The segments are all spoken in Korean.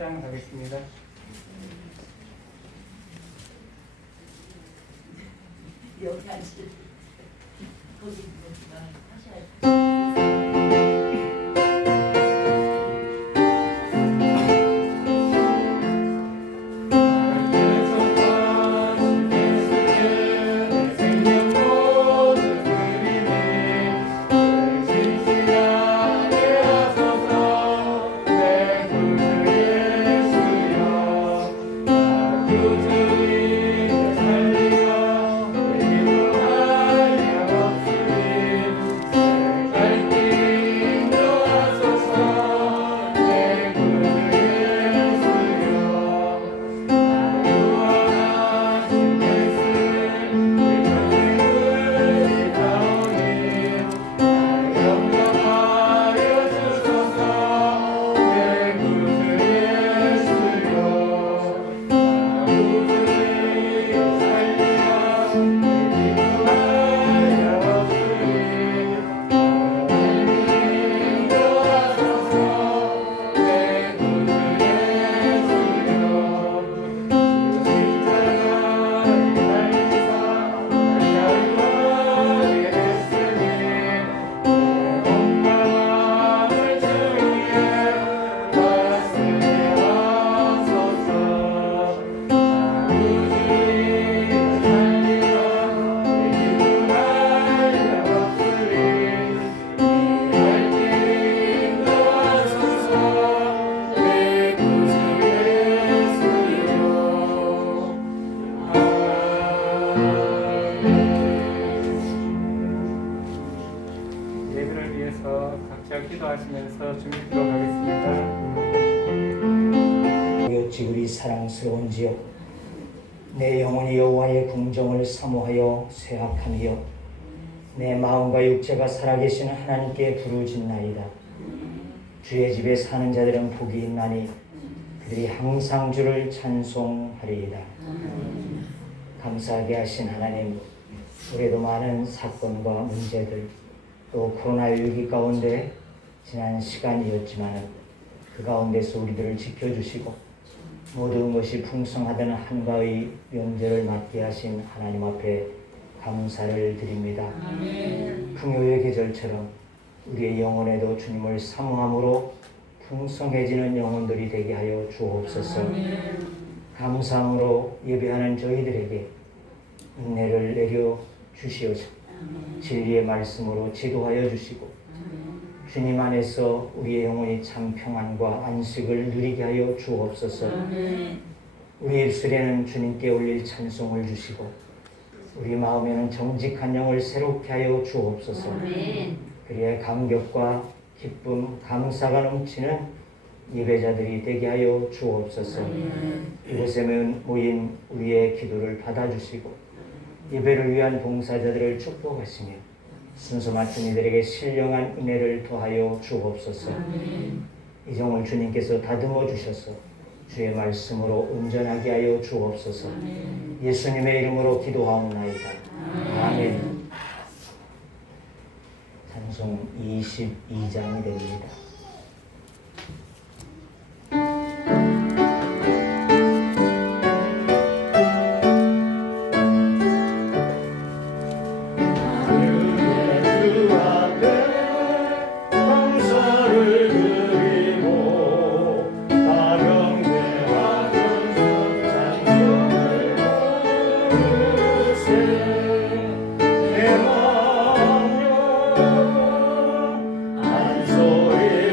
1장 가겠습니다. 여기 앉으세요. 거기 하셔야지. 예배를 위해서 각자 기도하시면서 준비 들어가겠습니다. 어찌 그리 사랑스러운지요. 내 영혼이 여호와의 궁정을 사모하여 쇠학하며 내 마음과 육체가 살아계신 하나님께 부르짖나이다. 주의 집에 사는 자들은 복이 있나니 그들이 항상 주를 찬송하리이다. 감사하게 하신 하나님, 올해도 많은 사건과 문제들 또 코로나19 가운데 지난 시간이었지만 그 가운데서 우리들을 지켜주시고 모든 것이 풍성하던 한가의 명절을 맞게 하신 하나님 앞에 감사를 드립니다. 풍요의 계절처럼 우리의 영혼에도 주님을 사모함으로 풍성해지는 영혼들이 되게 하여 주옵소서. 감사함으로 예배하는 저희들에게 은혜를 내려 주시옵소서. 진리의 말씀으로 지도하여 주시고 주님 안에서 우리의 영혼이 참 평안과 안식을 누리게 하여 주옵소서. 우리 입술에는 주님께 올릴 찬송을 주시고 우리 마음에는 정직한 영을 새롭게 하여 주옵소서. 그리하여 감격과 기쁨, 감사가 넘치는 예배자들이 되게 하여 주옵소서. 이곳에 모인 우리의 기도를 받아주시고 예배를 위한 봉사자들을 축복하시며 순서 맞춘 이들에게 신령한 은혜를 더하여 주옵소서. 이정을 주님께서 다듬어 주셔서 주의 말씀으로 온전하게 하여 주옵소서. 예수님의 이름으로 기도하옵나이다. 아멘. 찬송 22장이 됩니다. 소리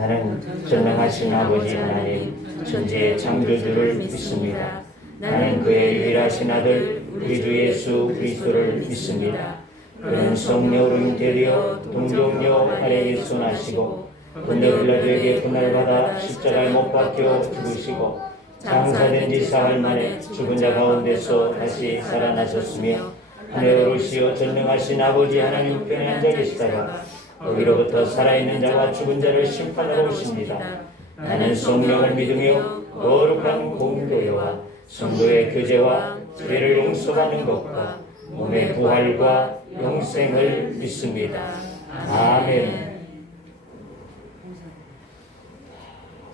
나는 전능하신 아버지 하나님 천지의 창조주를 믿습니다. 나는 그의 유일하신 아들 우리 주 예수 그리스도를 믿습니다. 그는 성령으로 잉태되어 동정녀 아래에 순하시고 본래 빌라도에게 분할받아 십자가에 못 박혀 죽으시고 장사된 지 사흘 만에 죽은 자 가운데서 다시 살아나셨으며 하늘에 오르시어 전능하신 아버지 하나님 우편에 앉아 계시다가 거기로부터 살아있는 자와 죽은 자를 심판하러 오십니다. 나는 성령을 믿으며 거룩한 공교회와 성도의 교제와 죄를 용서받는 것과 몸의 부활과 영생을 믿습니다. 아멘.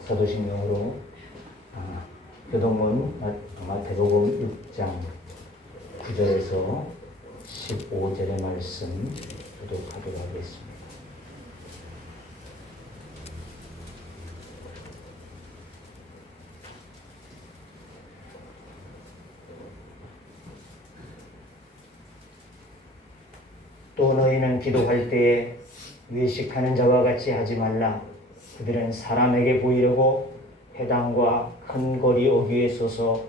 사도신경으로 교동문 마태복음 6장 9절에서 15절의 말씀 교독하도록 하겠습니다. 또 너희는 기도할 때에 외식하는 자와 같이 하지 말라. 그들은 사람에게 보이려고 회당과 큰 거리 어귀에 서서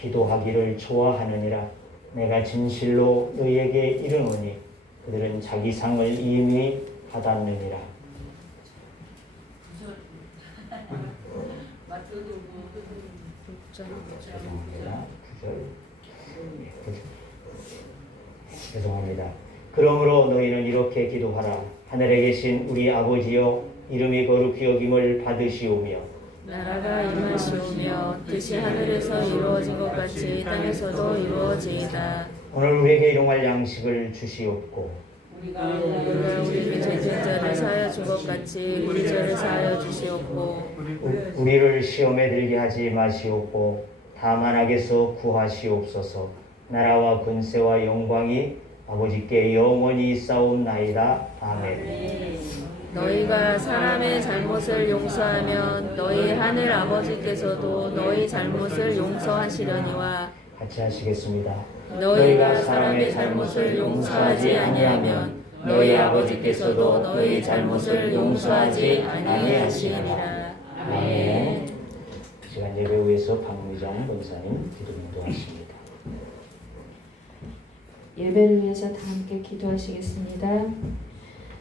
기도하기를 좋아하느니라. 내가 진실로 너희에게 이르노니 그들은 자기 상을 이미 받았느니라. 죄송합니다. 그러므로 너희는 이렇게 기도하라. 하늘에 계신 우리 아버지여, 이름이 거룩히 여김을 받으시오며 나라가 임하시오며 뜻이 하늘에서 이루어진 것 같이 땅에서도 이루어지이다. 오늘 우리에게 일용할 양식을 주시옵고 우리가 우리 죄인자를 사하여 준 것 같이 우리 죄를 사하여 주시옵고 우리를 시험에 들게 하지 마시옵고 다만 악에서 구하시옵소서. 나라와 권세와 영광이 아버지께 영원히 있사옵나이다. 아멘. 너희가 사람의 잘못을 용서하면 너희 하늘 아버지께서도 너희 잘못을 용서하시려니와 같이 하시겠습니다. 너희가 사람의 잘못을 용서하지 아니하면 너희 아버지께서도 너희 잘못을 용서하지 아니하시리라. 아멘. 시간 예배 후에서 박무장 권사님 기도 인도하십니다. 예배를 위해서 다 함께 기도하시겠습니다.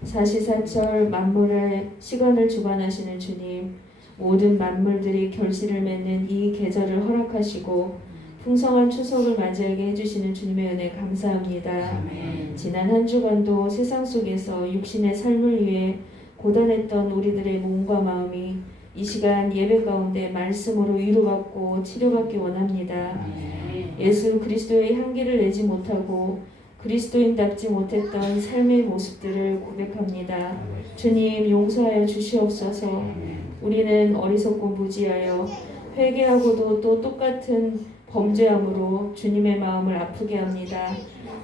사시사철 만물의 시간을 주관하시는 주님, 모든 만물들이 결실을 맺는 이 계절을 허락하시고 풍성한 추석을 맞이하게 해주시는 주님의 은혜 감사합니다. 아멘. 지난 한 주간도 세상 속에서 육신의 삶을 위해 고단했던 우리들의 몸과 마음이 이 시간 예배 가운데 말씀으로 위로받고 치료받기 원합니다. 예수 그리스도의 향기를 내지 못하고 그리스도인답지 못했던 삶의 모습들을 고백합니다. 주님 용서하여 주시옵소서. 우리는 어리석고 무지하여 회개하고도 또 똑같은 범죄함으로 주님의 마음을 아프게 합니다.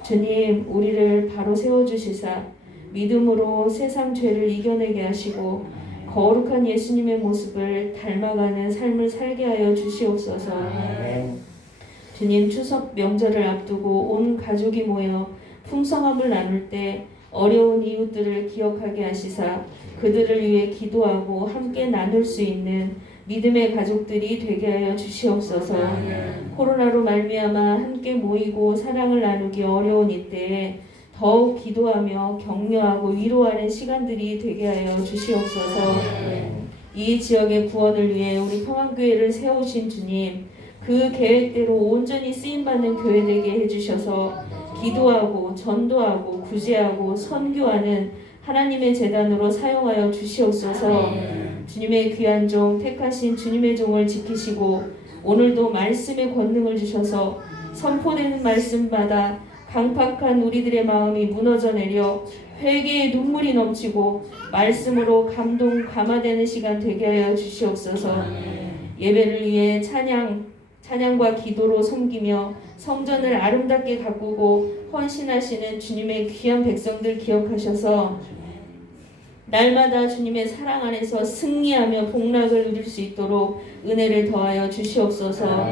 주님 우리를 바로 세워주시사 믿음으로 세상 죄를 이겨내게 하시고 거룩한 예수님의 모습을 닮아가는 삶을 살게 하여 주시옵소서. 주님 추석 명절을 앞두고 온 가족이 모여 풍성함을 나눌 때 어려운 이웃들을 기억하게 하시사 그들을 위해 기도하고 함께 나눌 수 있는 믿음의 가족들이 되게 하여 주시옵소서. 코로나로 말미암아 함께 모이고 사랑을 나누기 어려운 이때에 더욱 기도하며 격려하고 위로하는 시간들이 되게 하여 주시옵소서. 이 지역의 구원을 위해 우리 평안교회를 세우신 주님, 그 계획대로 온전히 쓰임받는 교회 되게 해주셔서 기도하고 전도하고 구제하고 선교하는 하나님의 재단으로 사용하여 주시옵소서. 주님의 귀한 종 택하신 주님의 종을 지키시고 오늘도 말씀의 권능을 주셔서 선포되는 말씀마다 강팍한 우리들의 마음이 무너져 내려 회개의 눈물이 넘치고 말씀으로 감동 감화되는 시간 되게 하여 주시옵소서. 예배를 위해 찬양과 기도로 섬기며 성전을 아름답게 가꾸고 헌신하시는 주님의 귀한 백성들 기억하셔서 날마다 주님의 사랑 안에서 승리하며 복락을 누릴 수 있도록 은혜를 더하여 주시옵소서.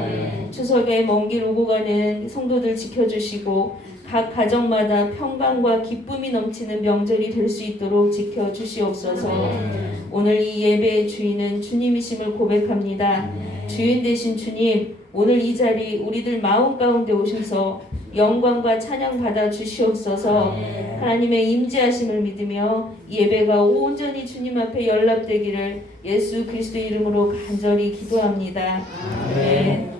추석에 먼 길 오고 가는 성도들 지켜주시고 각 가정마다 평강과 기쁨이 넘치는 명절이 될 수 있도록 지켜주시옵소서. 오늘 이 예배의 주인은 주님이심을 고백합니다. 주인 되신 주님, 오늘 이 자리 우리들 마음 가운데 오셔서 영광과 찬양 받아 주시옵소서. 하나님의 임재하심을 믿으며 예배가 온전히 주님 앞에 연락되기를 예수 그리스도의 이름으로 간절히 기도합니다. 아멘.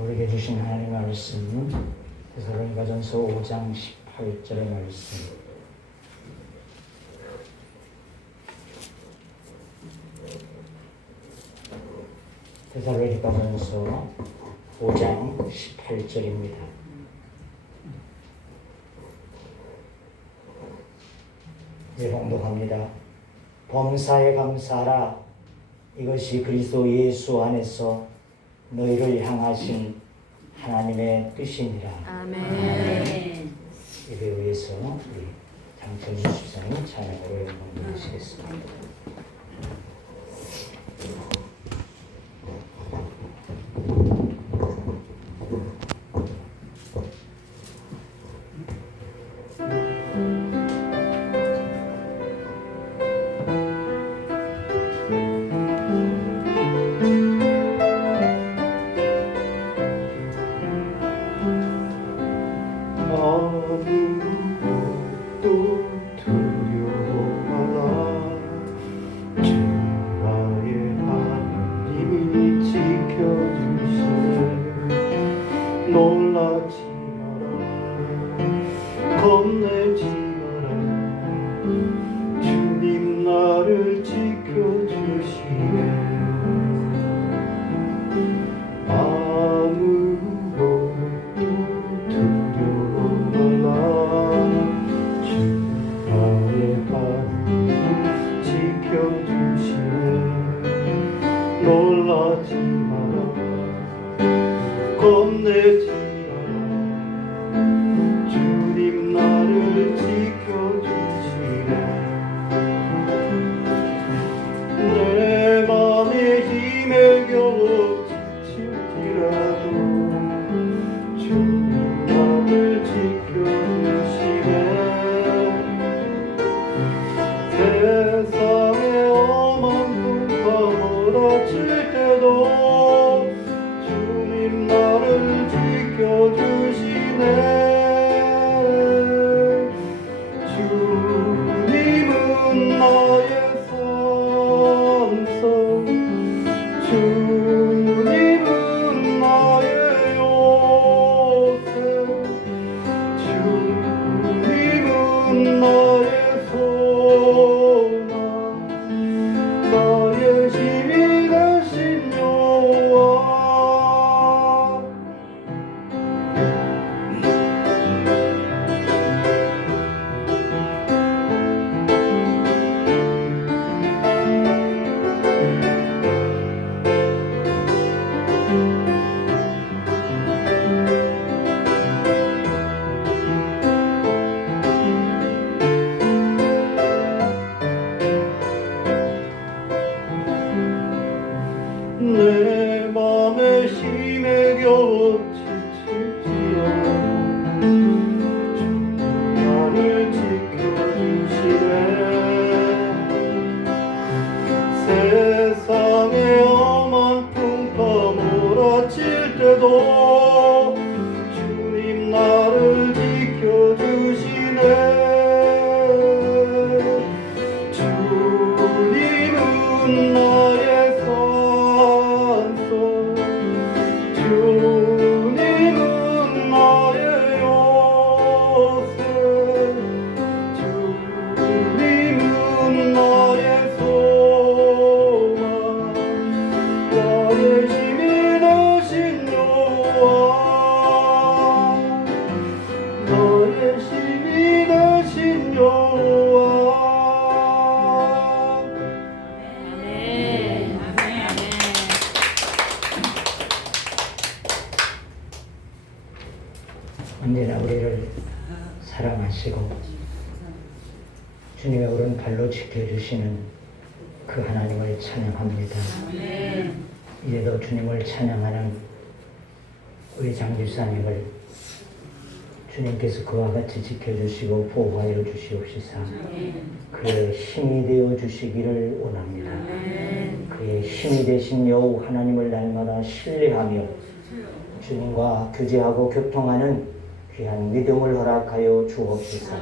우리에게 주신 하나님의 말씀은 데살로니가전서 5장 18절의 말씀. 데살로니가전서 5장 18절입니다. 예, 봉독합니다. 범사에 감사하라. 이것이 그리스도 예수 안에서 너희를 향하신 하나님의 뜻이니라. 아멘. 예배 위해서 우리 장천주 집사님 찬양으로 영광 드리시겠습니다. 놀라지 마라, 겁내지 마라. 주님 나를 지켜주시네. 아무것도 두려워 말라. 주 나의 하나님 지켜주시네. 놀라지 마라, 겁내지 마라. 주님 나를 지켜주시네. 내 맘에 힘에 겨워 지칠지라도 주님 나를 지켜주시네. 세상에 엄한 풍파 몰아칠 때도 주님 나를 지켜주시네. 주님은 나의 산성, 주님은 나의 요새, 주님은 나의 소망, 나의 힘이 되신 여호와. 내 맘에 힘에 겨워 지칠지라도 주님 나를 지켜주시네. 세상에 엄한 풍파 몰아칠 때도 주님 나를 지켜주시네. 주님은 나의 주님은 나의 요새, 주님은 나의 소망, 나의 힘이 되신 여호와. 언제나 우리를 사랑하시고 주님의 오른팔로 지켜주시는 그 하나님을 찬양합니다. 이제도 주님을 찬양하는 우리 장집사님을 주님께서 그와 같이 지켜주시고 보호하여 주시옵시사 그의 힘이 되어 주시기를 원합니다. 그의 힘이 되신 여호 하나님을 날마다 신뢰하며 주님과 교제하고 교통하는 귀한 믿음을 허락하여 주옵시사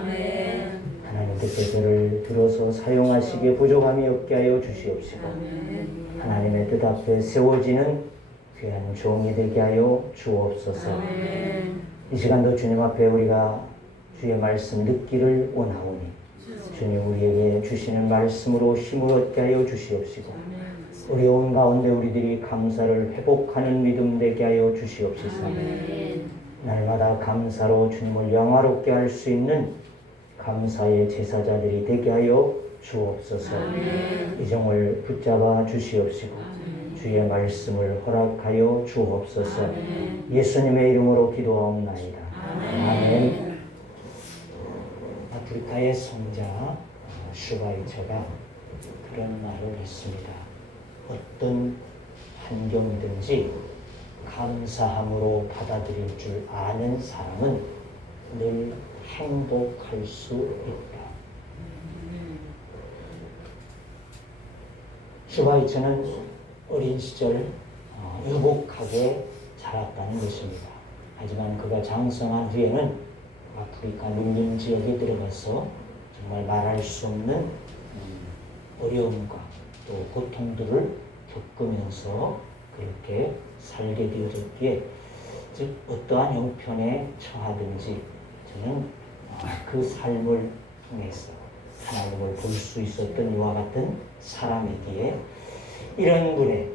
하나님께서 저를 들어서 사용하시기에 부족함이 없게 하여 주시옵시고 하나님의 뜻 앞에 세워지는 귀한 종이 되게 하여 주옵소서. 이 시간도 주님 앞에 우리가 주의 말씀 듣기를 원하오니 주님 우리에게 주시는 말씀으로 힘을 얻게 하여 주시옵시고 어려운 가운데 우리들이 감사를 회복하는 믿음 되게 하여 주시옵소서. 날마다 감사로 주님을 영화롭게 할 수 있는 감사의 제사자들이 되게 하여 주옵소서. 이 종을 붙잡아 주시옵시고 주의 말씀을 허락하여 주옵소서. 예수님의 이름으로 기도하옵나이다. 아멘. 아프리카의 성자 슈바이처가 그런 말을 했습니다. 어떤 환경이든지 감사함으로 받아들일 줄 아는 사람은 늘 행복할 수 있다. 슈바이처는 어린 시절 유복하게 자랐다는 것입니다. 하지만 그가 장성한 후에는 아프리카 밀림 지역에 들어가서 정말 말할 수 없는 어려움과 또 고통들을 겪으면서 그렇게 살게 되어졌기에 즉 어떠한 형편에 처하든지 저는 그 삶을 통해서 하나님을 볼 수 있었던 이와 같은 사람이기에 이런 분의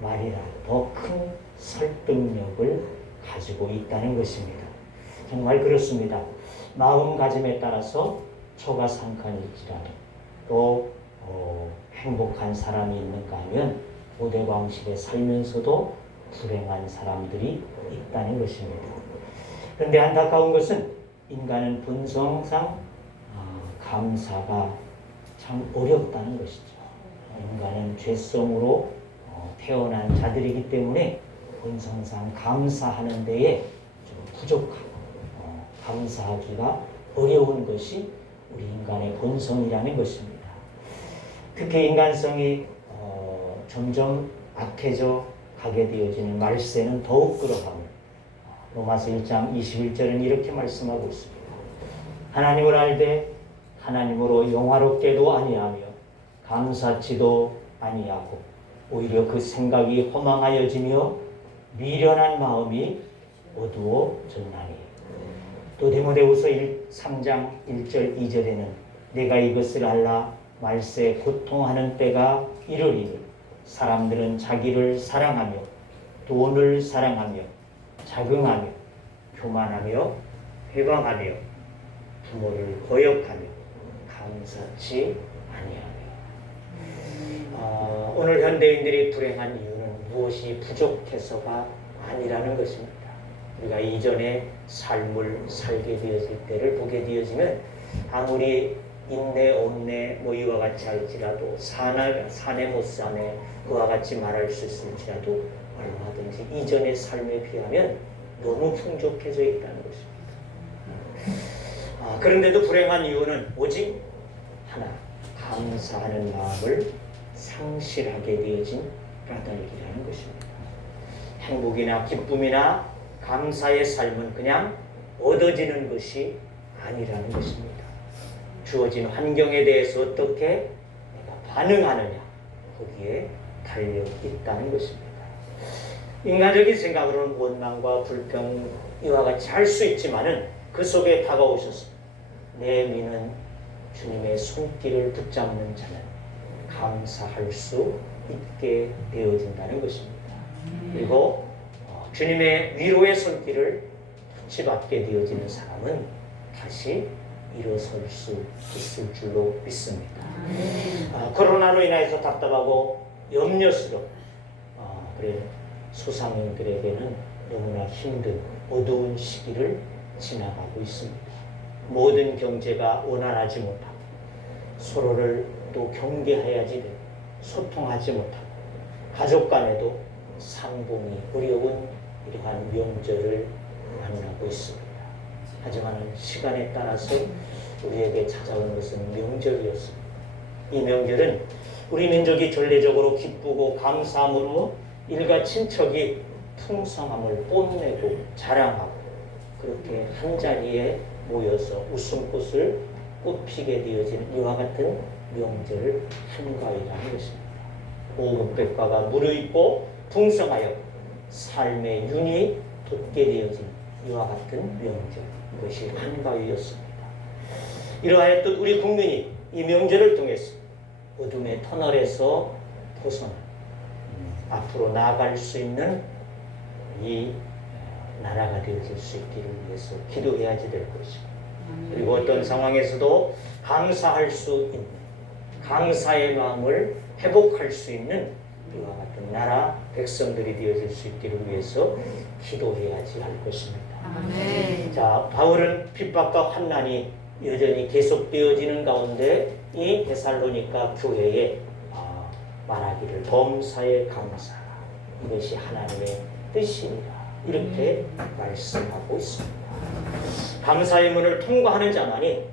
말이라 더 큰 설득력을 가지고 있다는 것입니다. 정말 그렇습니다. 마음가짐에 따라서 초가상칸일지라도 또 행복한 사람이 있는가 하면 고대광실에 살면서도 불행한 사람들이 있다는 것입니다. 그런데 안타까운 것은 인간은 본성상 감사가 참 어렵다는 것이죠. 인간은 죄성으로 태어난 자들이기 때문에 본성상 감사하는 데에 좀 부족하고 감사하기가 어려운 것이 우리 인간의 본성이라는 것입니다. 특히 인간성이 점점 악해져 가게 되어지는 말세는 더욱 그러하며 로마서 1장 21절은 이렇게 말씀하고 있습니다. 하나님을 알되 하나님으로 영화롭게도 아니하며 감사치도 아니하고 오히려 그 생각이 허망하여지며 미련한 마음이 어두워졌나니. 또 디모데후서 3장 1절 2절에는 내가 이것을 알라 말세에 고통하는 때가 이르리니 사람들은 자기를 사랑하며 돈을 사랑하며 자긍하며 교만하며 회방하며 부모를 거역하며 감사치 아니하며. 오늘 현대인들이 불행한 이유는 무엇이 부족해서가 아니라는 것입니다. 우리가 이전에 삶을 살게 되어질 때를 보게 되어지면 아무리 인내, 온내 이와 같이 할지라도 사내 못 사내 그와 같이 말할 수 있을지라도 얼마든지 이전의 삶에 비하면 너무 풍족해져 있다는 것입니다. 그런데도 불행한 이유는 오직 하나, 감사하는 마음을 상실하게 되어진 까닭이라는 것입니다. 행복이나 기쁨이나 감사의 삶은 그냥 얻어지는 것이 아니라는 것입니다. 주어진 환경에 대해서 어떻게 내가 반응하느냐 거기에 달려 있다는 것입니다. 인간적인 생각으로는 원망과 불평 이와 같이 할 수 있지만은 그 속에 다가오셔서 내 미는 주님의 손길을 붙잡는 자는 감사할 수 있게 되어진다는 것입니다. 그리고 주님의 위로의 손길을 붙잡게 되어지는 사람은 다시 일어설 수 있을 줄로 믿습니다. 코로나로 인해서 답답하고 염려스러운 그래 소상인들에게는 너무나 힘든 어두운 시기를 지나가고 있습니다. 모든 경제가 원활하지 못하고 서로를 또 경계해야지 되고 소통하지 못하고 가족 간에도 상봉이 어려운 이러한 명절을 만나고 있습니다. 하지만 시간에 따라서 우리에게 찾아온 것은 명절이었습니다. 이 명절은 우리 민족이 전례적으로 기쁘고 감사함으로 일가 친척이 풍성함을 뽐내고 자랑하고 그렇게 한자리에 모여서 웃음꽃을 꽃피게 되어진 이와 같은 명절 한가위라는 것입니다. 오금백과가 무르익고 풍성하여 삶의 윤이 돋게 되어진 이와 같은 명절, 이것이 한가위였습니다. 이러하였던 우리 국민이 이 명절을 통해서 어둠의 터널에서 벗어나 앞으로 나아갈 수 있는 이 나라가 되어질 수 있기를 위해서 기도해야지 될 것이고, 그리고 어떤 상황에서도 감사할 수 있는, 감사의 마음을 회복할 수 있는 이와 같은 나라 백성들이 되어질 수 있기를 위해서 기도해야지 할 것입니다. 아멘. 자, 바울은 핍박과 환난이 여전히 계속되어지는 가운데 이 데살로니가 교회에 말하기를 범사에 감사하라, 이것이 하나님의 뜻입니다, 이렇게 말씀하고 있습니다. 감사의 문을 통과하는 자만이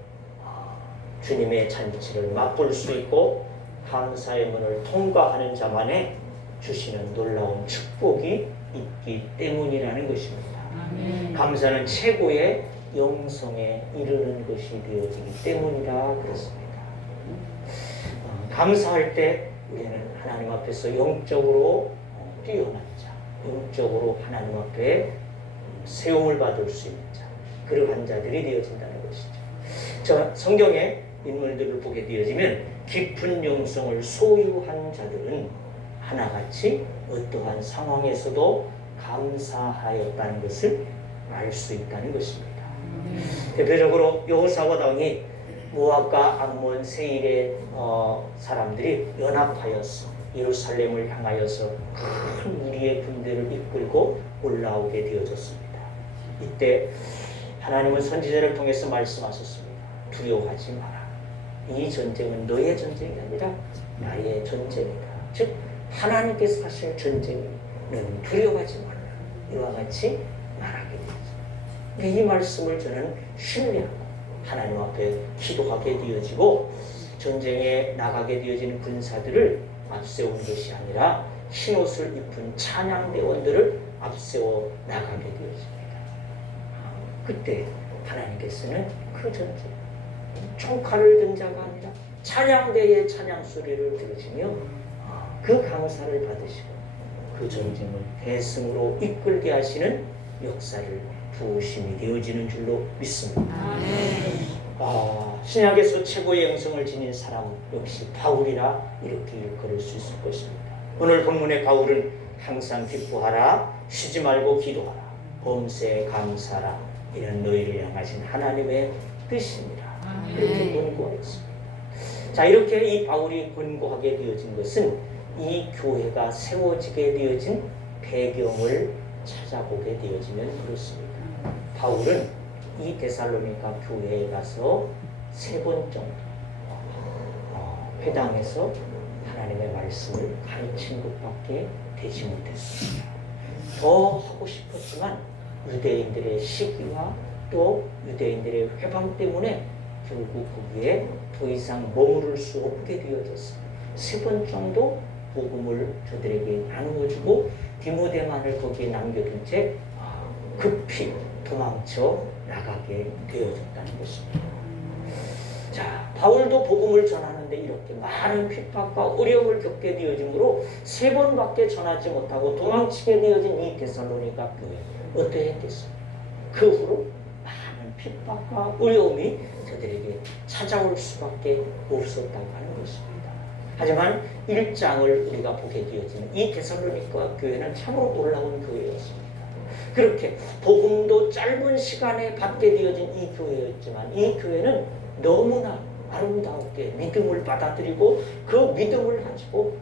주님의 잔치를 맛볼 수 있고, 감사의 문을 통과하는 자만의 주시는 놀라운 축복이 있기 때문이라는 것입니다. 감사는 최고의 영성에 이르는 것이 되어지기 때문이라 그렇습니다. 감사할 때 우리는 하나님 앞에서 영적으로 뛰어난 자, 영적으로 하나님 앞에 세움을 받을 수 있는 자, 그러한 자들이 되어진다는 것이죠. 저 성경의 인물들을 보게 되어지면 깊은 영성을 소유한 자들은 하나같이 어떠한 상황에서도 감사하였다는 것을 알 수 있다는 것입니다. 대표적으로 여호사밧 왕이 모압과 암몬 세일의 사람들이 연합하여서 예루살렘을 향하여서 큰 무리의 군대를 이끌고 올라오게 되어졌습니다. 이때 하나님은 선지자를 통해서 말씀하셨습니다. 두려워하지 마라. 이 전쟁은 너의 전쟁이 아니라 나의 전쟁이다. 즉 하나님께서 하실 전쟁이 너는 두려워하지 말라, 이와 같이 말하게 되었습니다. 이 말씀을 저는 신뢰하고 하나님 앞에 기도하게 되어지고, 전쟁에 나가게 되어지는 군사들을 앞세운 것이 아니라 흰옷을 입은 찬양대원들을 앞세워 나가게 되어집니다. 그때 하나님께서는 그 전쟁, 총칼을 든 자가 아니라 찬양대의 찬양소리를 들으시며 그 강사를 받으시고 그 전쟁을 대승으로 이끌게 하시는 역사를 부으심이 되어지는 줄로 믿습니다. 신약에서 최고의 영성을 지닌 사람 역시 바울이라 이렇게 일컬을 수 있을 것입니다. 오늘 본문의 바울은 항상 기뻐하라, 쉬지 말고 기도하라, 범사에 감사하라, 이런 너희를 향하신 하나님의 뜻입니다. 이렇게 권고하였습니다. 자, 이렇게 이 바울이 권고하게 되어진 것은 이 교회가 세워지게 되어진 배경을 찾아보게 되어지면 그렇습니다. 바울은 이 데살로니가 교회에 가서 3번 정도 회당에서 하나님의 말씀을 가르친 것밖에 되지 못했습니다. 더 하고 싶었지만 유대인들의 시기와 또 유대인들의 회방 때문에 결국 거기에 더 이상 머무를 수 없게 되어졌습니다. 3번 정도 복음을 저들에게 나누어주고 디모데만을 거기에 남겨둔 채 급히 도망쳐 나가게 되어졌다는 것입니다. 자, 바울도 복음을 전하는데 이렇게 많은 핍박과 어려움을 겪게 되어지므로 3번밖에 전하지 못하고 도망치게 되어진 이 데살로니가 교회 어떠했겠습니까? 그 후로 많은 핍박과 어려움이 저들에게 찾아올 수밖에 없었다고 하는 것입니다. 하지만 1장을 우리가 보게 되어지는 이 데살로니가 교회는 참으로 놀라운 교회였습니다. 그렇게 복음도 짧은 시간에 받게 되어진 이 교회였지만 이 교회는 너무나 아름답게 믿음을 받아들이고 그 믿음을 가지고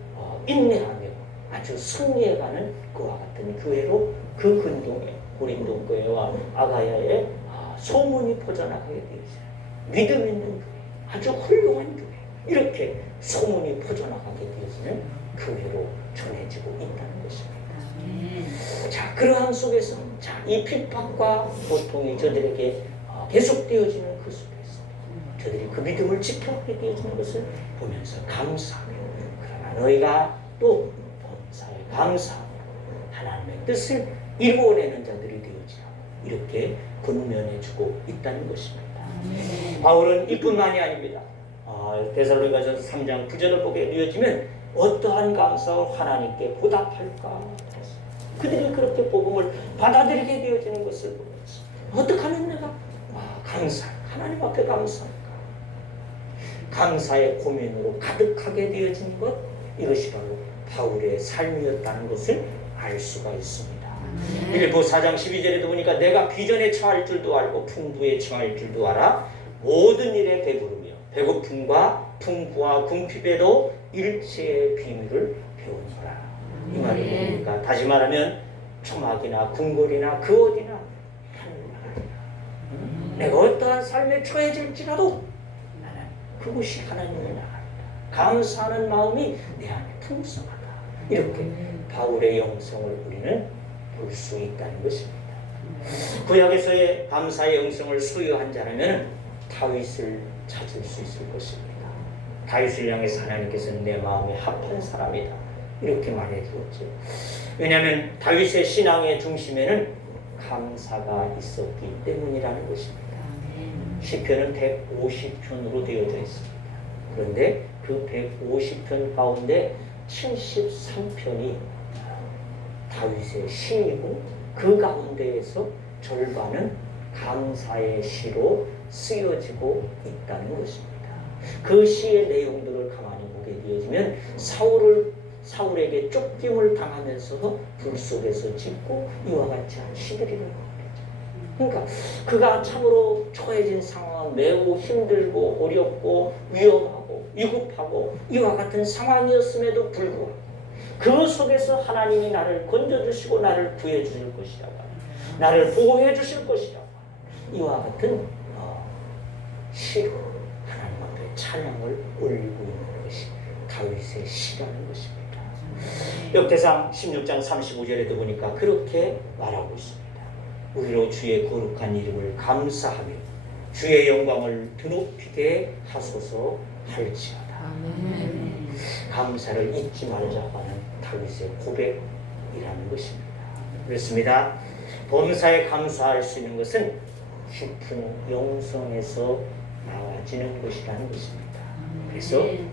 인내하며 아주 승리해가는 그와 같은 교회로 그 근동에 고린도 교회와 아가야에 소문이 퍼져나가게 되어져요. 믿음 있는 교회, 아주 훌륭한 교회, 이렇게 소문이 퍼져나가게 되어지는 교회로 전해지고 있다는 것입니다. 자, 그러한 속에서 이 핍박과 고통이 저들에게 계속되어지는 그 속에서 저들이 그 믿음을 지켜가게 되어지는 것을 보면서 감사하며, 그러나 너희가 또 범사에 감사하며 하나님의 뜻을 이루어내는 자들이 되어지라고 이렇게 권면해주고 있다는 것입니다. 바울은 이뿐만이 아닙니다. 데살로니가전서 3장 9절을 보게 되어지면 어떠한 감사로 하나님께 보답할까? 그들이 그렇게 복음을 받아들이게 되어지는 것을 보면서 어떻게 하면 내가 하나님 앞에 감사할까? 감사의 고민으로 가득하게 되어진 것, 이것이 바로 바울의 삶이었다는 것을 알 수가 있습니다. 일부 4장 12절에도 보니까 내가 비전에 처할 줄도 알고 풍부에 처할 줄도 알아 모든 일에 배부르며 배고픔과 풍부와 궁핍에도 일체의 비밀을 배우노라. 이 말이 뭡니까? 다시 말하면 초막이나 궁궐이나 그 어디나 하나님. 내가 어떠한 삶에 처해질지라도 나는 그것이 하나님을 나간다. 감사하는 마음이 내 안에 풍성하다. 이렇게 바울의 영성을 우리는 볼 수 있다는 것입니다. 구약에서의 감사의 영성을 소유한 자라면 다윗을 찾을 수 있을 것입니다. 다윗을 향해서 하나님께서는 내 마음에 합한 사람이다, 이렇게 말해 주었죠. 왜냐하면 다윗의 신앙의 중심에는 감사가 있었기 때문이라는 것입니다. 시편은 150편으로 되어져 있습니다. 그런데 그 150편 가운데 73편이 다윗의 시이고 그 가운데에서 절반은 감사의 시로 쓰여지고 있다는 것입니다. 그 시의 내용들을 가만히 보게 되어지면 사울에게 쫓김을 당하면서 불 속에서 짓고 이와 같이 한 시들이라고 하죠. 그러니까 그가 참으로 처해진 상황은 매우 힘들고 어렵고 위험하고 위급하고 이와 같은 상황이었음에도 불구하고 그 속에서 하나님이 나를 건져주시고 나를 구해주실 것이라고, 나를 보호해 주실 것이라고, 이와 같은 시로 하나님 앞에 찬양을 올리고 있는 것이 다윗의 시라는 것입니다. 역대상 16장 35절에도 보니까 그렇게 말하고 있습니다. 우리로 주의 거룩한 이름을 감사하며 주의 영광을 드높이게 하소서 할지어다. 감사를 잊지 말자고 하는 다윗의 고백이라는 것입니다. 그렇습니다. 범사에 감사할 수 있는 것은 깊은 영성에서 나와지는 것이라는 것입니다. 그래서 이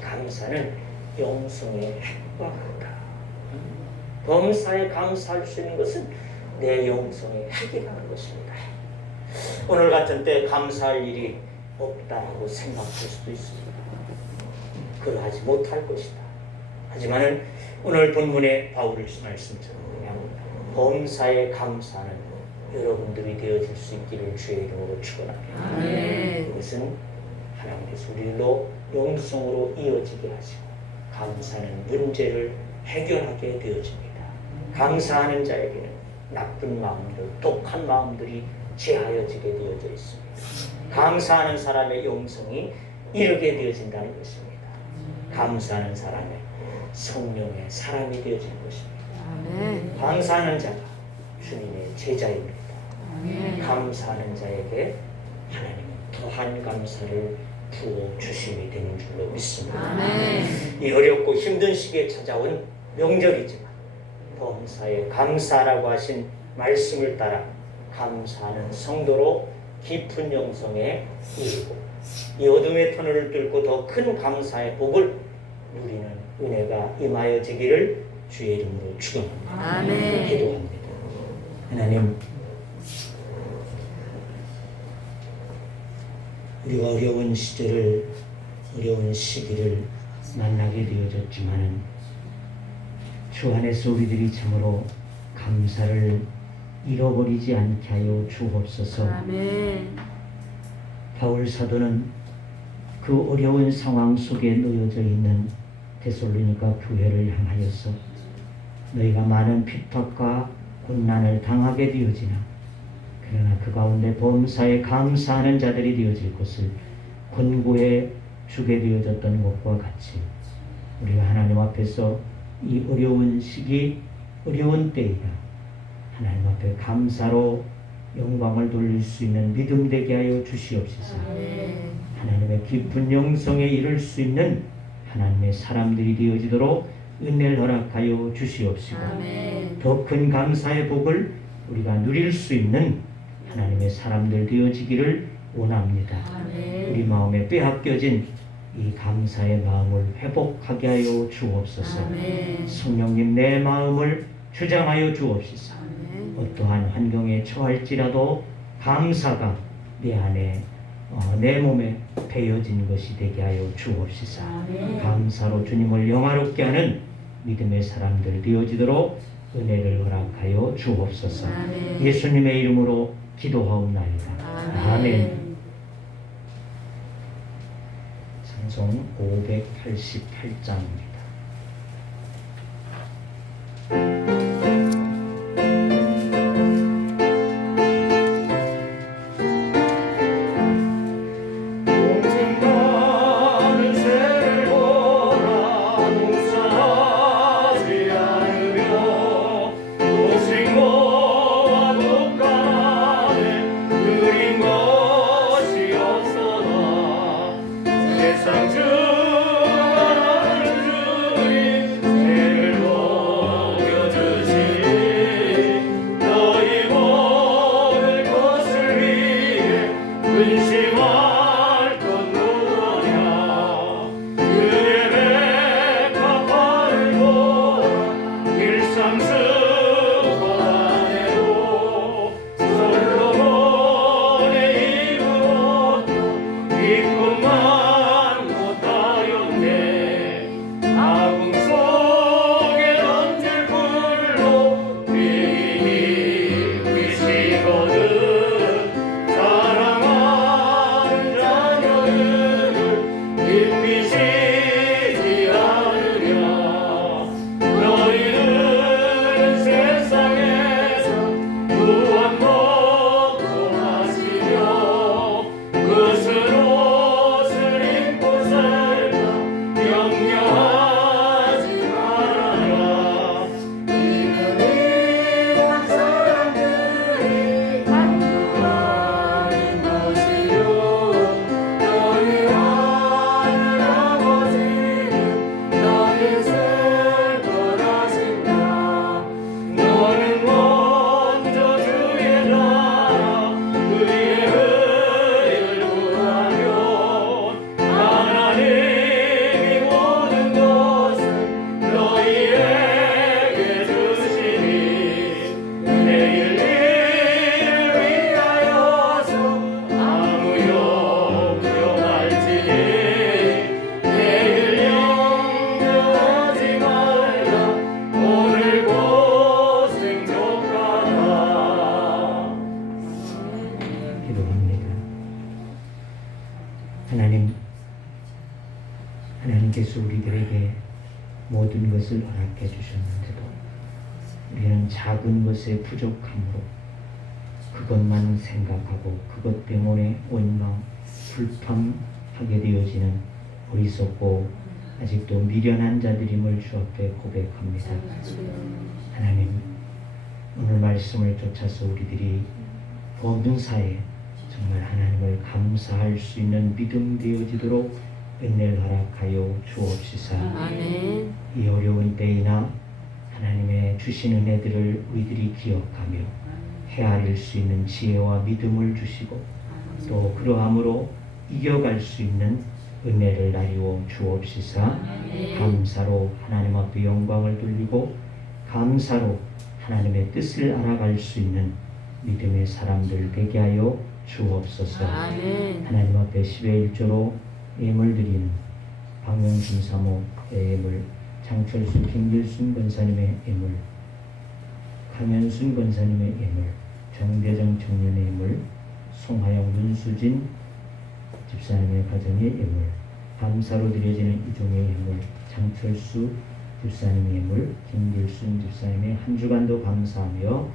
감사는 영성의 핵과 같다. 범사에 감사할 수 있는 것은 내 영성의 핵이라는 것입니다. 오늘 같은 때 감사할 일이 없다고 생각할 수도 있습니다. 그러하지 못할 것이다. 하지만은 오늘 본문의 바울의 말씀처럼 그냥 범사에 감사하는 여러분들이 되어질 수 있기를 주의 이름으로 축원합니다. 그것은 하나님께서 우리로 영성으로 이어지게 하시고 감사는 문제를 해결하게 되어집니다. 감사하는 자에게는 나쁜 마음들, 독한 마음들이 제하여지게 되어져 있습니다. 감사하는 사람의 영성이 이르게 되어진다는 것입니다. 감사하는 사람의 성령의 사람이 되어지는 것입니다. 감사하는 자가 주님의 제자입니다. 감사하는 자에게 하나님은 더한 감사를 부어주심이 되는 줄로 믿습니다. 이 어렵고 힘든 시기에 찾아온 명절이지만 범사에 감사라고 하신 말씀을 따라 감사하는 성도로 깊은 영성에 이르고 이 어둠의 터널을 뚫고 더 큰 감사의 복을 누리는 은혜가 임하여지기를 주의 이름으로 축원합니다. 기도합니다. 하나님, 우리가 어려운 시절을, 어려운 시기를 만나게 되어졌지만은 주 안에서 우리들이 참으로 감사를 잃어버리지 않게 하여 주옵소서. 바울 사도는 그 어려운 상황 속에 놓여져 있는 데살로니가 교회를 향하여서 너희가 많은 핍박과 고난을 당하게 되어지나 그러나 그 가운데 범사에 감사하는 자들이 되어질 것을 권고해 주게 되어졌던 것과 같이 우리가 하나님 앞에서 이 어려운 시기, 어려운 때이다 하나님 앞에 감사로 영광을 돌릴 수 있는 믿음 되게 하여 주시옵소서. 하나님의 깊은 영성에 이를 수 있는 하나님의 사람들이 되어지도록 은혜를 허락하여 주시옵시고 더 큰 감사의 복을 우리가 누릴 수 있는 하나님의 사람들 되어지기를 원합니다. 우리 마음에 빼앗겨진 이 감사의 마음을 회복하게 하여 주옵소서. 성령님 내 마음을 주장하여 주옵소서. 어떠한 환경에 처할지라도 감사가 내 안에 내 몸에 배어진 것이 되게 하여 주옵소서. 감사로 주님을 영화롭게 하는 믿음의 사람들 되어지도록 은혜를 허락하여 주옵소서. 예수님의 이름으로 기도하옵나이다. 아멘. 찬송 588장입니다. 하나님께서 우리들에게 모든 것을 허락해 주셨는데도 우리는 작은 것에 부족함으로 그것만 생각하고 그것 때문에 원망, 불평하게 되어지는 어리석고 아직도 미련한 자들임을 주 앞에 고백합니다. 하나님, 오늘 말씀을 쫓아서 우리들이 모든 사에 정말 하나님을 감사할 수 있는 믿음 되어지도록 은혜를 허락하여 주옵시사. 아멘. 이 어려운 때이나 하나님의 주신 은혜들을 우리들이 기억하며 헤아릴 수 있는 지혜와 믿음을 주시고 또 그러함으로 이겨갈 수 있는 은혜를 나리워 주옵시사. 감사로 하나님 앞에 영광을 돌리고 감사로 하나님의 뜻을 알아갈 수 있는 믿음의 사람들 되게 하여 주옵소서. 아멘. 하나님 앞에 10의 1조로 예물 드리는 박명준 사모의 예물, 장철수 김길순 권사님의 예물, 강현순 권사님의 예물, 정대정 청년의 예물, 송하영 윤수진 집사님의 가정의 예물, 감사로 드려지는 이종의 예물, 장철수 집사님의 예물, 김길순 집사님의 한 주간도 감사하며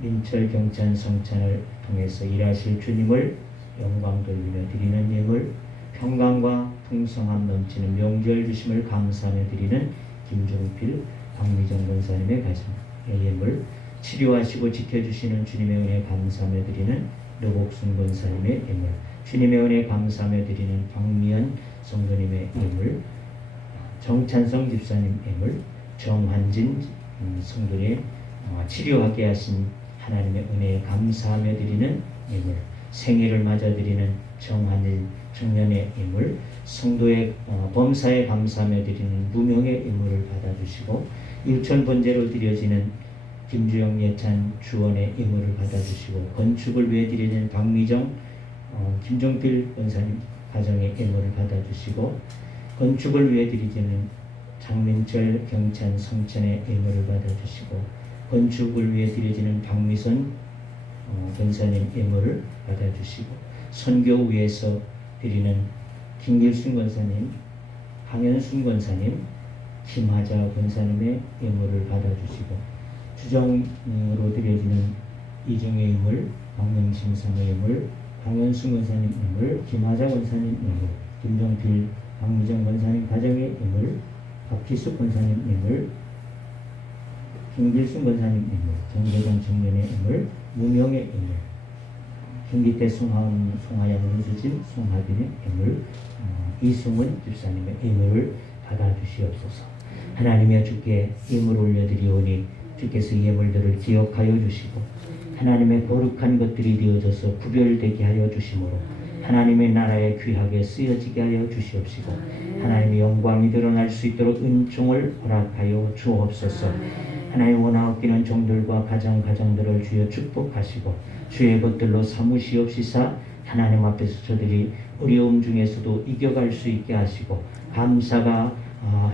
민철 경찬 성찬을 통해서 일하실 주님을 영광 돌리며 드리는 예물, 평강과 풍성함 넘치는 명절 주심을 감사하며 드리는 김종필 박미정 권사님의 가정의 예물, 치료하시고 지켜주시는 주님의 은혜 감사하며 드리는 노복순 권사님의 예물, 주님의 은혜 감사하며 드리는 박미연 성도님의 예물, 정찬성 집사님 예물, 정한진 성도의 치료하게 하신 하나님의 은혜에 감사하며 드리는 예물, 생일을 맞아 드리는 정한일 청년의 예물, 성도의 범사에 감사하며 드리는 무명의 예물을 받아주시고, 일천 번제로 드려지는 김주영 예찬 주원의 예물을 받아주시고, 건축을 위해 드리는 박미정 김종필 권사님 가정의 예물을 받아주시고, 건축을 위해 드리는 장민철 경찬 성찬의 예물을 받아주시고, 건축을 위해 드려지는 박미선 권사님 예물을 받아주시고, 선교 위해서 드리는 김길순 권사님, 강현순 권사님, 김하자 권사님의 예물을 받아주시고, 주정으로 드려지는 이중의 예물, 박명심 사의 예물, 강현순 권사님 예물, 김하자 권사님 예물, 김정필 박미정 권사님 가정의 예물, 박희숙 권사님 예물, 김길순 권사님 예물, 정대장 청년의 예물, 무명의 예물, 김기태 송하영 윤수진 송하빈의 예물, 이승훈 집사님의 예물을 받아주시옵소서. 하나님의 주께 예물 올려드리오니 주께서 예물들을 기억하여 주시고, 하나님의 거룩한 것들이 되어져서 구별되게 하여 주심으로 하나님의 나라에 귀하게 쓰여지게 하여 주시옵시고, 하나님의 영광이 드러날 수 있도록 은총을 허락하여 주옵소서. 하나님 원하옵기는 종들과 가정들을 주여 축복하시고, 주의 것들로 사무시옵시사 하나님 앞에서 저들이 어려움 중에서도 이겨갈 수 있게 하시고, 감사가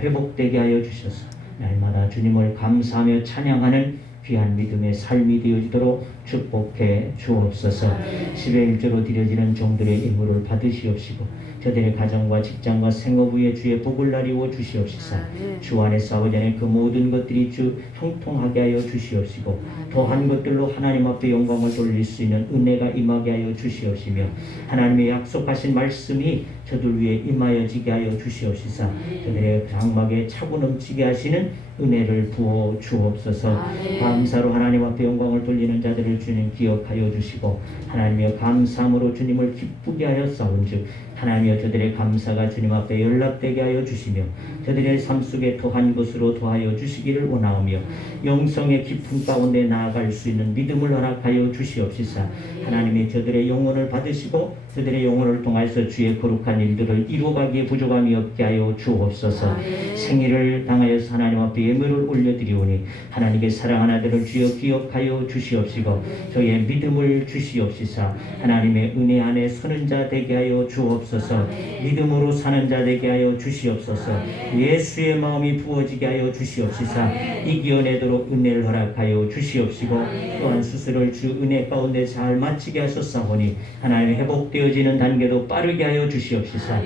회복되게 하여 주셔서 날마다 주님을 감사하며 찬양하는 귀한 믿음의 삶이 되어지도록 축복해 주옵소서. 10의 1조로 드려지는 종들의 예물을 받으시옵시고, 저들의 가정과 직장과 생업 위에 주의 복을 나리워 주시옵시사. 주 안에서 아버지 안에 그 모든 것들이 주 형통하게 하여 주시옵시고, 더한 것들로 하나님 앞에 영광을 돌릴 수 있는 은혜가 임하게 하여 주시옵시며, 하나님의 약속하신 말씀이 저들 위에 임하여지게 하여 주시옵시사. 저들의 장막에 차고 넘치게 하시는 은혜를 부어 주옵소서. 감사로 하나님 앞에 영광을 돌리는 자들을 주님 기억하여 주시고, 하나님의 감사함으로 주님을 기쁘게 하여 싸운즉 하나님여 저들의 감사가 주님 앞에 연락되게 하여 주시며, 저들의 삶 속에 더한 것으로 더하여 주시기를 원하오며, 영성의 깊은 가운데 나아갈 수 있는 믿음을 허락하여 주시옵시사. 하나님이 저들의 영혼을 받으시고 저들의 영혼을 통해서 주의 거룩한 일들을 이루어가기에 부족함이 없게 하여 주옵소서. 생일을 당하여서 하나님 앞에 예물을 올려드리오니 하나님의 사랑하는 아들을 주여 기억하여 주시옵시고, 저의 믿음을 주시옵시사. 하나님의 은혜 안에 서는 자 되게 하여 주옵소서. 믿음으로 사는 자 되게 하여 주시옵소서. 예수의 마음이 부어지게 하여 주시옵시사. 이겨내도록 은혜를 허락하여 주시옵시고, 또한 수술을 주 은혜 가운데 잘 마치게 하셨사오니 하나님의 회복되어지는 단계도 빠르게 하여 주시옵시사.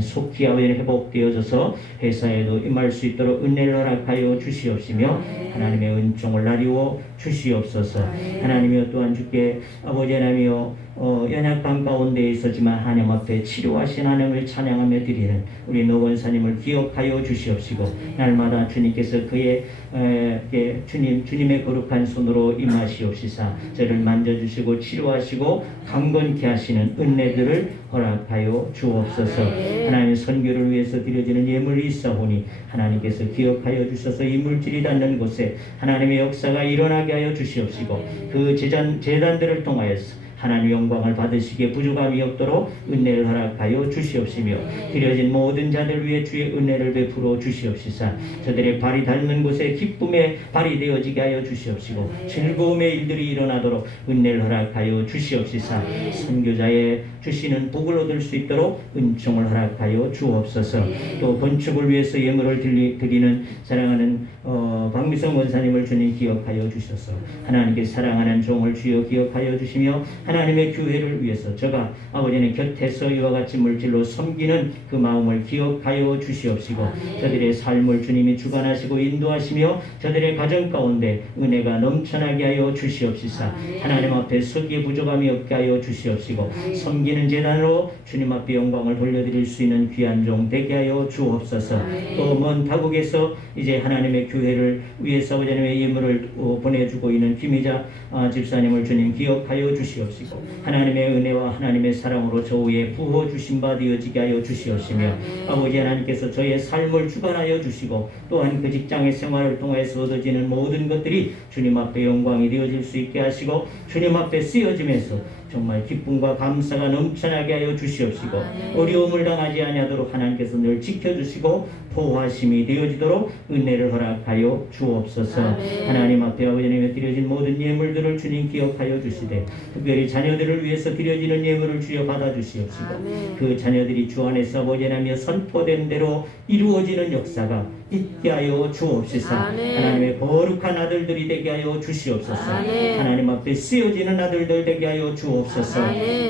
속히 아버지는 회복되어져서 회사에도 임할 수 있도록 은혜를 허락하여 주시옵시며, 하나님의 은총을 나리워 주시옵소서. 하나님이여 또한 주께 아버지 하나님이여 연약한 가운데 있었지만 하나님 앞에 치료하신 하나님을 찬양하며 드리는 우리 노 권사님을 기억하여 주시옵시고, 날마다 주님께서 그의 주님의 거룩한 손으로 임하시옵시사. 저를 만져주시고 치료하시고 강건케 하시는 은혜들을 허락하여 주옵소서. 하나님 선교를 위해서 드려지는 예물이 있사오니 하나님께서 기억하여 주셔서 이 물질이 닿는 곳에 하나님의 역사가 일어나게 하여 주시옵시고, 그 재단들을 통하여서 하나님 영광을 받으시기에 부족함이 없도록 은혜를 허락하여 주시옵시며, 드려진 모든 자들 위해 주의 은혜를 베풀어 주시옵시사. 저들의 발이 닿는 곳에 기쁨의 발이 되어지게 하여 주시옵시고, 즐거움의 일들이 일어나도록 은혜를 허락하여 주시옵시사. 선교자의 주시는 복을 얻을 수 있도록 은총을 허락하여 주옵소서. 또 건축을 위해서 예물을 드리는 사랑하는 박미성 원사님을 주님 기억하여 주셔서 하나님께 사랑하는 종을 주여 기억하여 주시며 하나님의 교회를 위해서 저가 아버지의 곁에서 이와 같이 물질로 섬기는 그 마음을 기억하여 주시옵시고 저들의 삶을 주님이 주관하시고 인도하시며 저들의 가정 가운데 은혜가 넘쳐나게 하여 주시옵시사 하나님 앞에 서기에 부족함이 없게 하여 주시옵시고 섬기는 재단으로 주님 앞에 영광을 돌려드릴 수 있는 귀한 종 되게 하여 주옵소서. 또 먼 타국에서 이제 하나님의 교회를 위해서 하나님의 예물을 보내주고 있는 김희자 집사님을 주님 기억하여 주시옵시고 하나님의 은혜와 하나님의 사랑으로 저 위에 부어 주신 바 되어지게 하여 주시옵시며 아버지 하나님께서 저의 삶을 주관하여 주시고 또한 그 직장의 생활을 통해서 얻어지는 모든 것들이 주님 앞에 영광이 되어질 수 있게 하시고 주님 앞에 쓰여지면서 정말 기쁨과 감사가 넘쳐나게 하여 주시옵시고 어려움을 당하지 아니하도록 하나님께서 늘 지켜주시고 보호하심이 되어지도록 은혜를 허락하여 주옵소서. 하나님 앞에 아버지님에 드려진 모든 예물들을 주님 기억하여 주시되 특별히 자녀들을 위해서 드려지는 예물을 주여 받아주시옵시고 그 자녀들이 주 안에서 아버지 하나님의 선포된 대로 이루어지는 역사가 있게 하여 주옵시사. 하나님의 거룩한 아들들이 되게 하여 주시옵소서. 하나님 앞에 쓰여지는 아들들 되게 하여 주옵소서.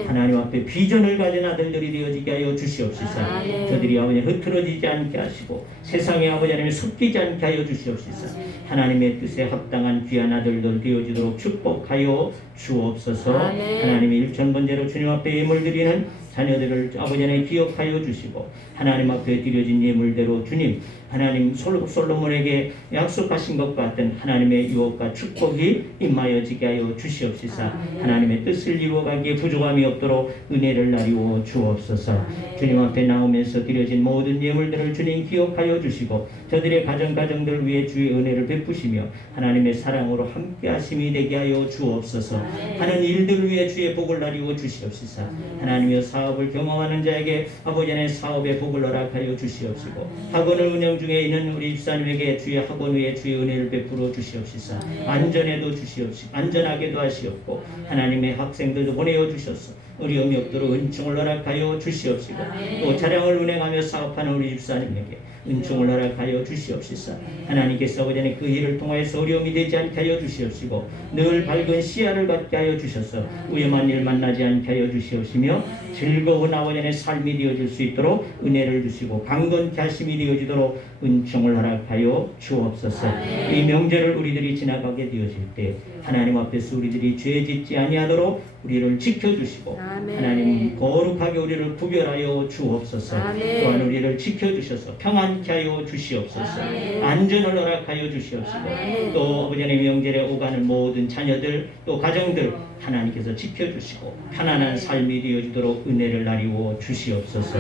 하나님 앞에 비전을 가진 아들들이 되어지게 하여 주시옵시사. 저들이 아버지 흐트러지지 않게 하시고 세상에 아버지 하나님 섞이지 않게 하여 주시옵시사. 하나님의 뜻에 합당한 귀한 아들들 되어지도록 축복하여 주옵소서. 하나님의 일천번제로 주님 앞에 예물 드리는 자녀들을 아버지 하나님 기억하여 주시고 하나님 앞에 드려진 예물대로 주님 하나님 솔로몬에게 약속하신 것 같은 하나님의 유업과 축복이 임하여지게 하여 주시옵시사. 하나님의 뜻을 이루어가기에 부족함이 없도록 은혜를 나리워 주옵소서. 주님 앞에 나오면서 드려진 모든 예물들을 주님 기억하여 주시고 저들의 가정들 위해 주의 은혜를 베푸시며 하나님의 사랑으로 함께 하심이 되게 하여 주옵소서. 하는 일들을 위해 주의 복을 나리워 주시옵시사. 하나님의 사업을 경험하는 자에게 아버지 하나님의 사업의 복을 허락하여 주시옵시고 학원을 운영 중에 있는 우리 집사님에게 주의 학원 위에 주의 은혜를 베풀어 주시옵시사. 안전에도 주시옵시고 안전하게도 하시옵고 하나님의 학생들도 보내어 주셔서 어려움이 없도록 은총을 허락하여 주시옵시고 또 차량을 운행하며 사업하는 우리 집사님에게 은총을 허락하여 주시옵시사. 하나님께서 아버지 그 일을 통하여서 어려움이 되지 않게 하여 주시옵시고 늘 밝은 시야를 갖게 하여 주셔서 위험한 일 만나지 않게 하여 주시옵시며 즐거운 아버지의 삶이 되어질 수 있도록 은혜를 주시고 강건케 하심이 되어지도록 은총을 허락하여 주옵소서. 이 명절을 우리들이 지나가게 되어질 때 하나님 앞에서 우리들이 죄 짓지 아니하도록 우리를 지켜주시고 하나님 거룩하게 우리를 구별하여 주옵소서. 또한 우리를 지켜주셔서 평안케 하여 주시옵소서. 안전을 허락하여 주시옵시고 또 아버지 하나님 명절에 오가는 모든 자녀들 또 가정들 하나님께서 지켜주시고 편안한 삶이 되어지도록 은혜를 나리워 주시옵소서.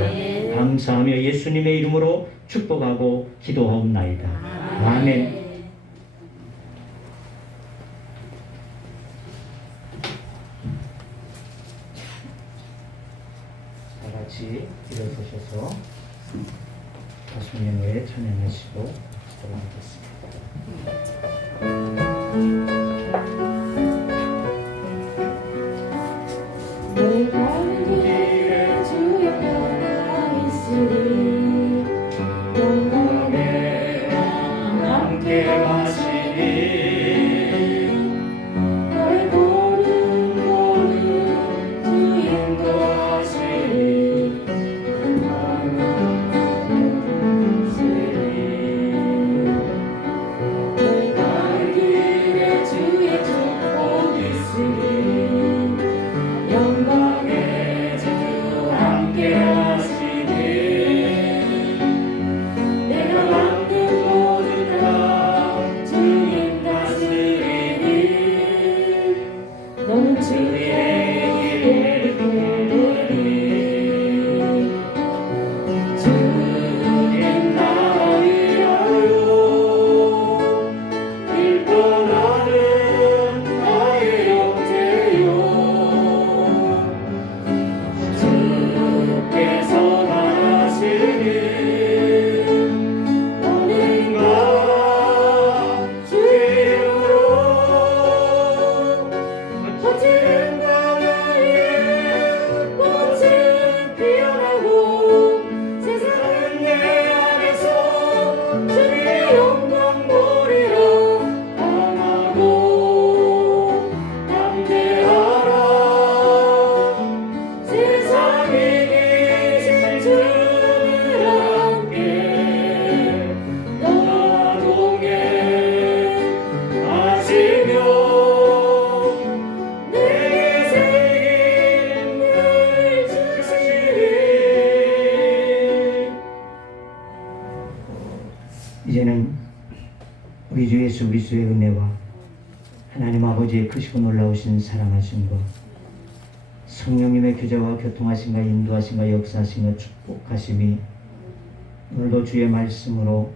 감사하며 예수님의 이름으로 축복하고 기도하옵나이다. 아멘. 다 같이 일어서셔서 가수님 외에 찬양하시고 기도를 하겠습니다. 내 가는 길에 주의 평강 있으리 영광의 왕 함께 하시리 너의 걸음 주 인도하시리 내 가는 길에 주의 축복 있으리 영광의 주 함께 하시니 내가 만든 모든 다 주님 다스리니 너는 주의 길을 걸으리 주님 나라 위하여 일떠나는 나의 형제여 주께서 나시니 오늘과 주의 이름으로 거칠은 강가에 꽃은 피어나고 세상은 내 안에서 주의 영광 보리 예수 그리스도의 은혜와 하나님 아버지의 크시고 놀라우신 사랑하심과 성령님의 교제와 교통하심과 인도하심과 역사하심과 축복하심이 오늘도 주의 말씀으로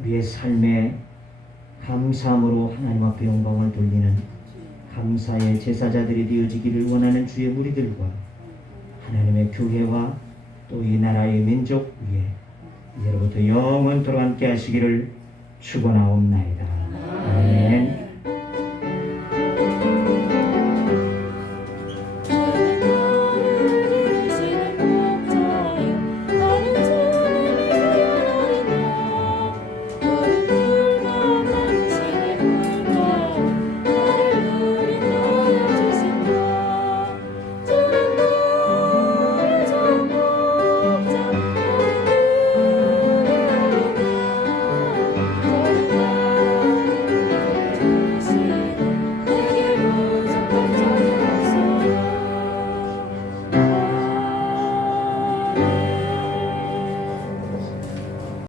우리의 삶에 감사함으로 하나님 앞에 영광을 돌리는 감사의 제사자들이 되어지기를 원하는 주의 무리들과 하나님의 교회와 또 이 나라의 민족 위에 이제로부터 영원토록 함께 하시기를 축원하옵나이다. 아멘.